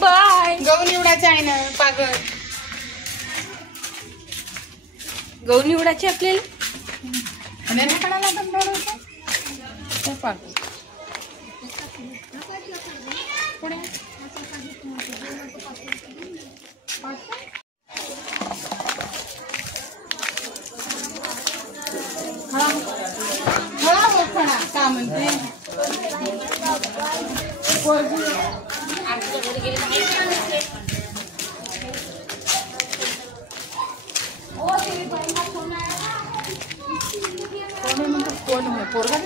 बाय. गहू निवडायचे आहे ना पागल. गहू निवडायचे आपल्याला. आणि कडाला पण पागल. पुढे का म्हणते कोण आहे पोरगा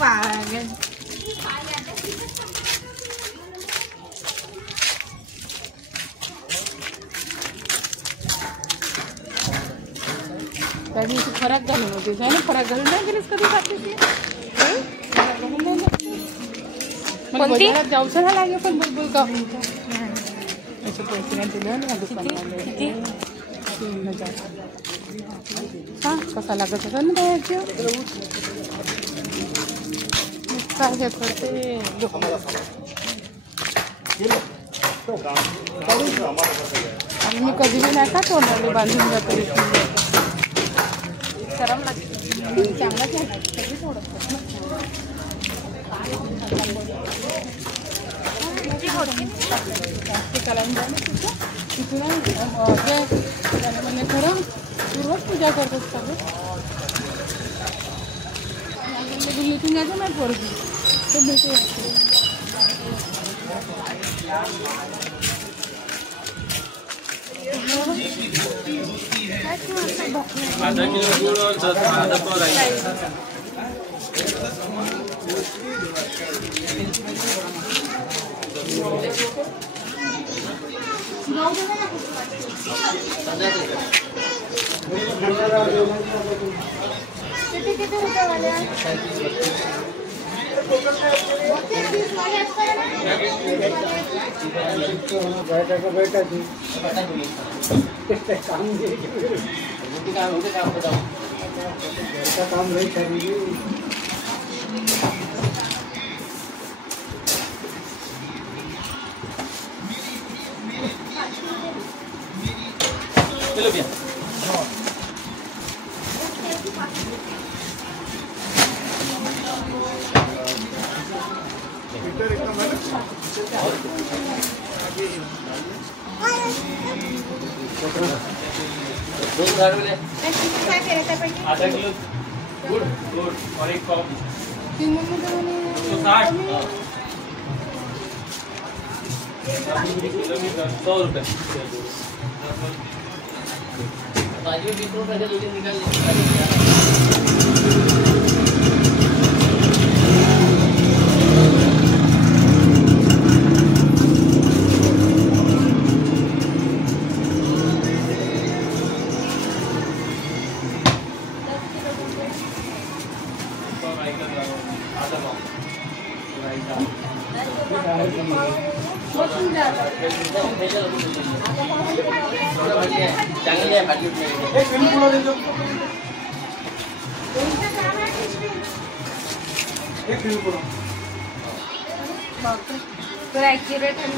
पागल. त्या दिवशी फरक घालून होती ना फरक घालून नाही गेलीस कधी खाते मला बाजारात जाऊचं ना लागे पण बुलबुल का असे पैसे नाही दिले ना दुकानवाले 3000 हां कसा लागत होता ना द्यायचं काय हे करते आणि मी कधी बी नाही का तोंडाला बांधून जाते गरम लागते चांगला कधी सोडत तिथून खरं तू रोज पूजा करत असता दिल्लीतून जायचं नाही पोरगी ते भेटू आधा किलो गुड़ और आधा पाव राइस. किती रुपये वाले बैठा काम नहीं करेंगे चलो भैया आधा किलो गुड़ और एक पाव 100 रुपये. बाजू 20 रुपये से 2-3 निकाल एक्युरेट है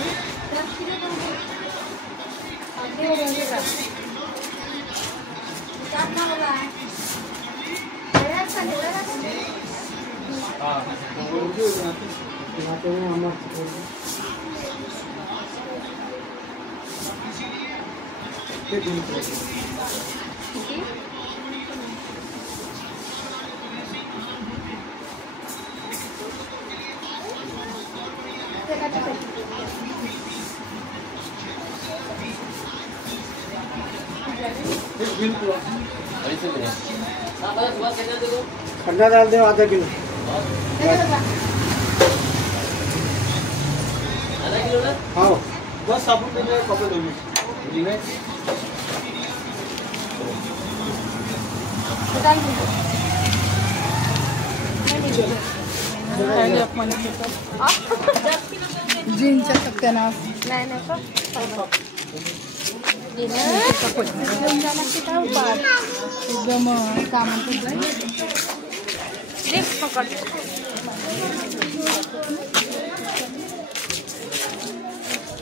ठंडा डाल दो आधा किलो. हाँ बस साबुन दे कपड़े धोने जीनचा सत्यानाश नाही एकदम कामाचं पकड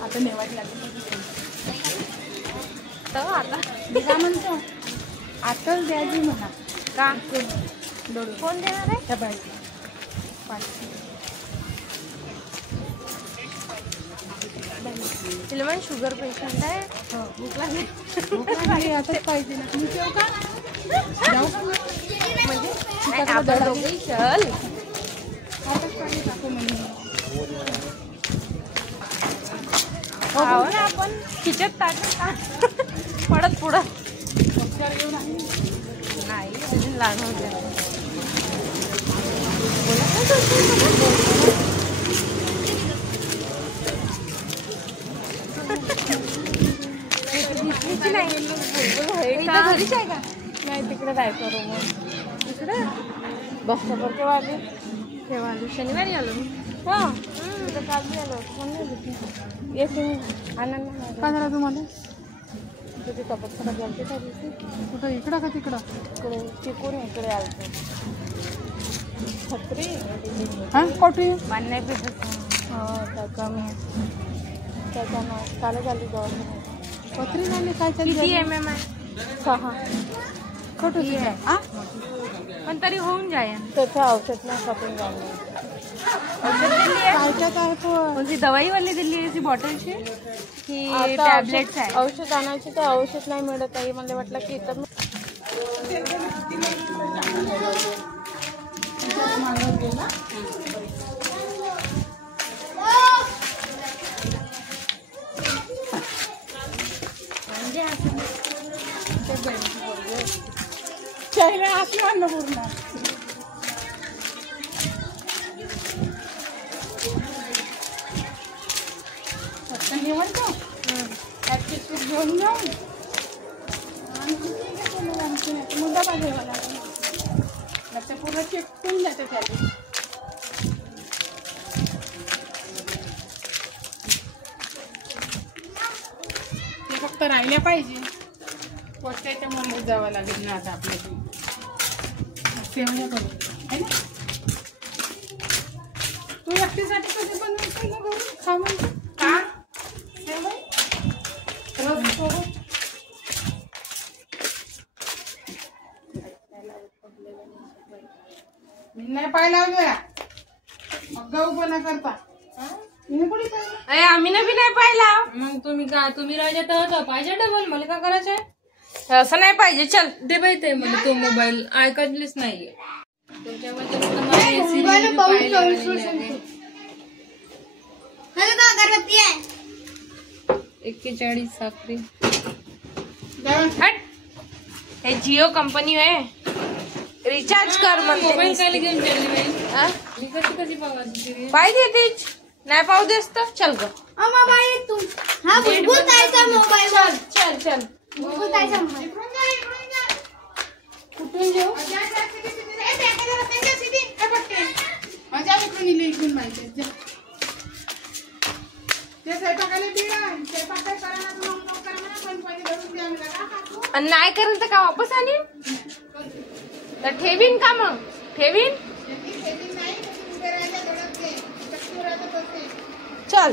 आता नेवायला लागेल तर आता मी काय म्हणतो आताच द्यायची म्हणा का दोन कोण देणार आहे? त्या बाई 5 तिला पण शुगर पेशंट आहे. हो भूक लागली भूक लागली आताच पाहिजे ना मी ठेवू का जाऊ का म्हणजे त्याकडे आपण दडा दोघेही चल. आताच पाणी टाकू म्हणजे खाऊ ना आपण खिचत टाकत पडत पुढं उपचार येऊन आहे नाही अजून लहान होते. घरीच आहे का? नाही तिकडे जायचं रूम इकडे बस स्टॉपवर केव्हा आले तेव्हा आलो शनिवारी आलो मी. हो तिथं काल बी आलो म्हणून येते आनंद काय झालं तुम्हाला तुझी तब्येत खराब झाली त्या दिवशी कुठं इकडं का तिकडं इकडे तिकून इकडे आलतो छत्री हां कोठी पाणी नाही भेटत. हो त्या कमी त्याच्यानं कालच आली गव्हर्नमेंट पत्री झाली काय किती MM आहे? 6 कुठं ठीक आहे. हां पण तरी होऊन जाईल. त्याचं औषध नाही खपून झालं औषध दिली आहे कायच्यात आहे पण कोणती दवाईवाली दिली आहे ती बॉटलची की आता टॅबलेट्स आहे? औषध आणायची तर औषध नाही मिळत आहे मला वाटलं की इथं चायना असं आणलं पूर्ण पटकन निवडतो ॲपची सूट घेऊन जाऊन मुद्दा पाहिजे मला लक्ष पूर्ण चिकटून जाते त्याला ते फक्त राहिल्या पाहिजे पोस्टाच्या मुंबईत जावं लागेल ना आता आपल्याला सेवल्या करू है ना तू एकटीसाठी कधी बनवतो ना घरी खा म्हणतो का सेवय रोज सोबत मी नाही पाहिला मग गहूपणा करता अरे आम्ही बी नाही पाहिला. मग तुम्ही राजा तर पाहिजे डबल मला काय करायचंय असं नाही पाहिजे. चल दे बाई ते मला तो मोबाईल ऐकतलीच नाहीये तुमच्यामध्ये 41 साखरी हट. हे जिओ कंपनी आहे रिचार्ज कर मोबाईल म्हणते. काय घेऊन गेली बाई हा? मी कशी पावायची पाहिजे तीच नाही पाहू देस तर चल ग. चल चल कुठून घेऊ माझ्या इकडून इले इकडून माहिती ते स्वयंपाकाला बिळा स्वयंपाक करा ना मग करा ना पण पहिले धरून द्या मला का काकू आणि नाही करेल तर का वापस आणि तर ठेवीन का मग ठेवीन. चल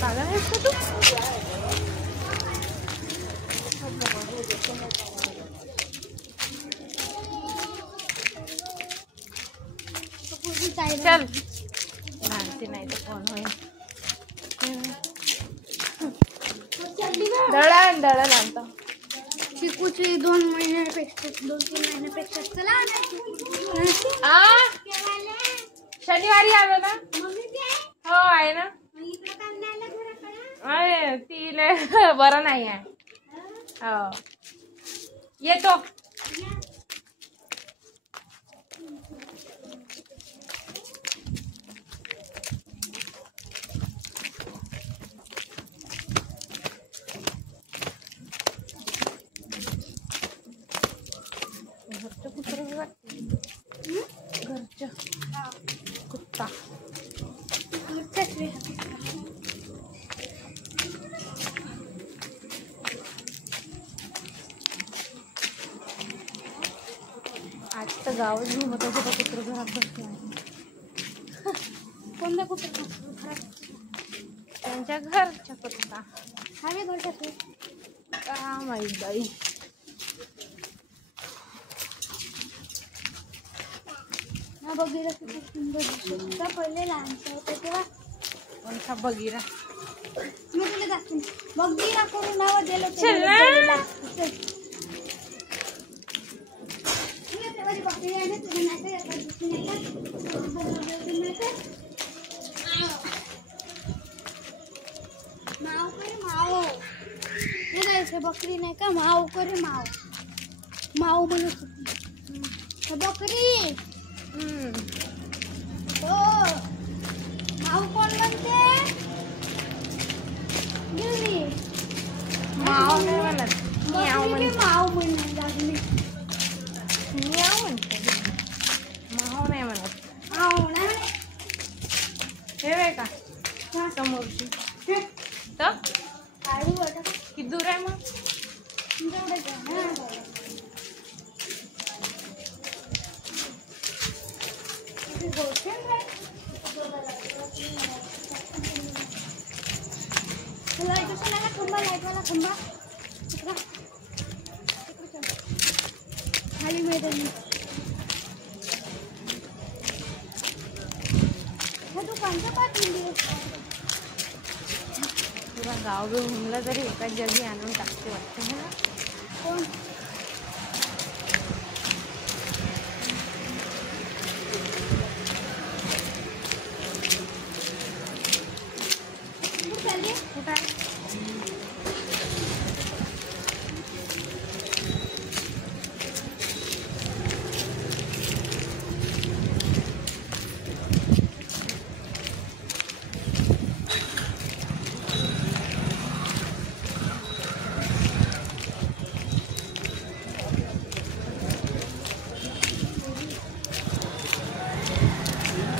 पागल आहेस का तू? चल नाही तर कोण होईल दळण दळण आणतो. चिकूची 2 महिन्यापेक्षा 2-3 महिन्यापेक्षा चला आ शनिवारी आलो ना. हो आहे ना. अरे तिला बरं नाही आहे. हो येतो. घरचं कुत्रा घरचं कुत्ता गावात घुमत होतो का कुत्र घरात बसले आहे. कोणत्या कुठं घरात त्यांच्या घरच्या कुत्रा हवे घरच्यात का माहित बाई. ना बघितलं किती सुंदर दिसत पहिले लहानचं होतं तेव्हा. कोणता बघिरा मी तुला दाखवेन बघिरा करून नाव दिलं चल ना. बकरी आहे ना तुझ्या नाते दिसून येतात. माव करे माव हे जायचं बकरी नाही का माव करे माव माव म्हणत होती बकरी. हो माव कोण म्हणते गिरी माव नाही म्हणत मियाव बकरी म्हणते. माव म्हणून लागली. मियाव म्हणते माव नाही म्हणत. माव नाही हे आहे का समोरची तर काढू वाटत किती दूर आहे मग. खंबा खाली मैदानी दुकानचं पाठवून तुला गाव बी घुमलं तरी एकाच जगी आणून टाकते वाटते है ना. कोण चालली कुठं आहे.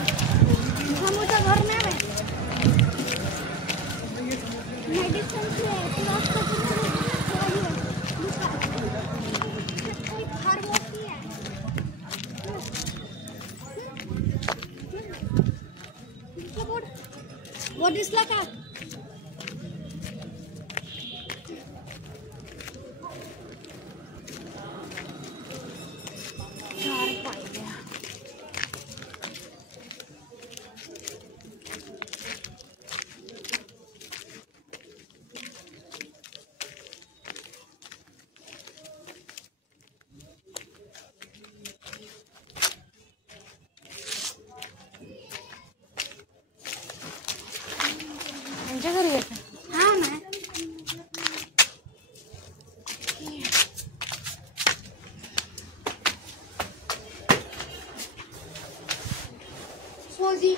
समोरचं घर नाही बाई. मेडिसिनची आहे ती वाजता फार मोठी आहे. बोट दिसला का चार पाहिल्या. त्यांच्या घरी येतं. हा ना सोजी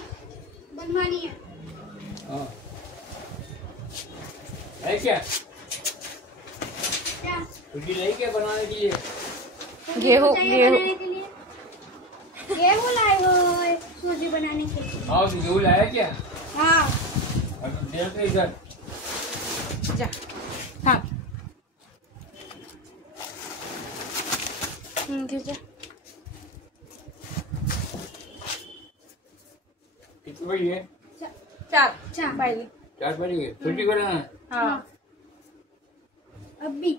बनवानी है. हाँ है क्या क्या रोटी लाई क्या बनाने के लिए. गेहूं चाहिए बनाने के लिए गेहूं लाए हो सोजी बनाने के लिए. हाँ तो गेहूँ लाया क्या. हाँ अब देखते इधर. जा थांब. घे जा. कितनी बड़ी है. चार चार. पाहिली. 4 बड़ी है. छोटी करो ना. हा अभी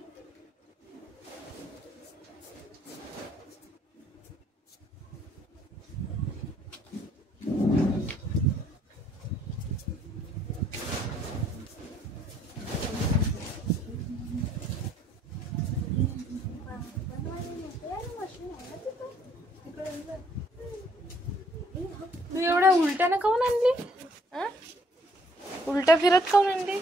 तू एवढ्या उलट्यानं काऊन आणली. उलट्या फिरत काऊन आणली.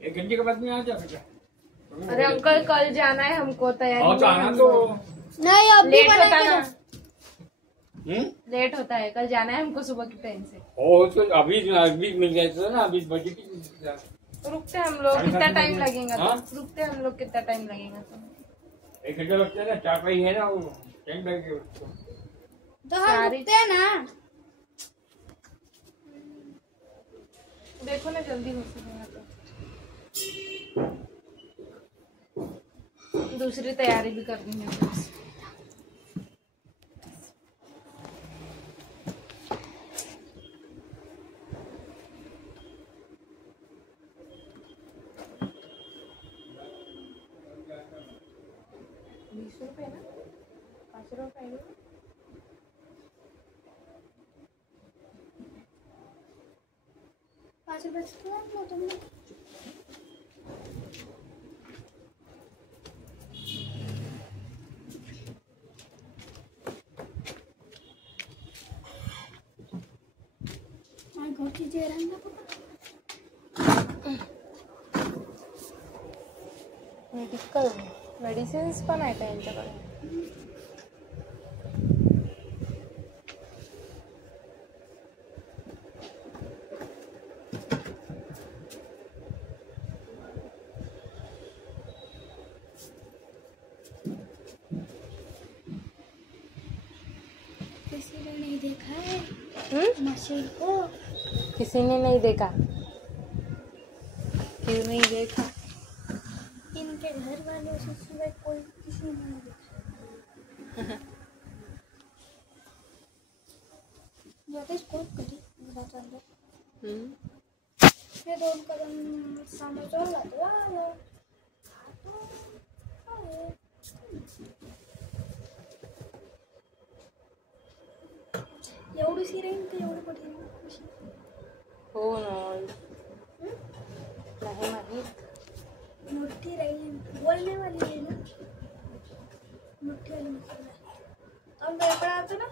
एक घंटे के बाद में आ जा बेटा. अरे अंकल कल जाना है हमको. तैयारी हाँ तो में आना हम तो. लोग- नहीं अभी लेट होता बना ना. हम्म. लेट होता है. कल जाना है हमको सुबह की ट्रेन से. हो तो अभी मिल जाए तो ना. अभी बजे की. रुकते हम लोग. कितना टाइम लगेगा. हाँ? तो रुकते हम लोग कितना टाइम लगेगा. तो 1 घंटा लगता है ना. 4 पाई है ना वो. टाइम लगेगा उसको. तो हम सारी- रुकते हैं ना. देखो ना जल्दी हो सकेगा तो दूसरी तैयारी भी करनी है। ₹20 ना, ₹5 ₹5 तुमने घरची जेवण ना मेडिकल मेडिसिन्स पण आहे का यांच्याकडे? किसी ने नहीं देखा है मशीन को। किसी ने नहीं देखा? क्यों नहीं देखा? इनके घर वालों से सिवाय कोई किसी ने नहीं देखा। ज्योतिष कोट करी बात अंदर हे 2 कदम समजवला तो आलो एवढी सी राहील तर एवढी पडली हो ना, नाही माहित. मोठी राहील बोलने वाली है ना, मोठी वाली मसाला हम बड़ा आता ना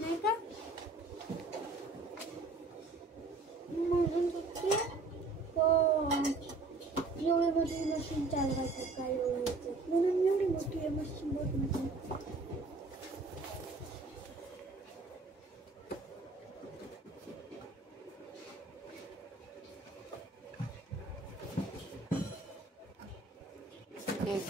नहीं का म्हणून किती तो एवढी मोठी मशीन चालवायचं काय एवढं म्हणून एवढी मोठी मशीन बहुत मोठी. एक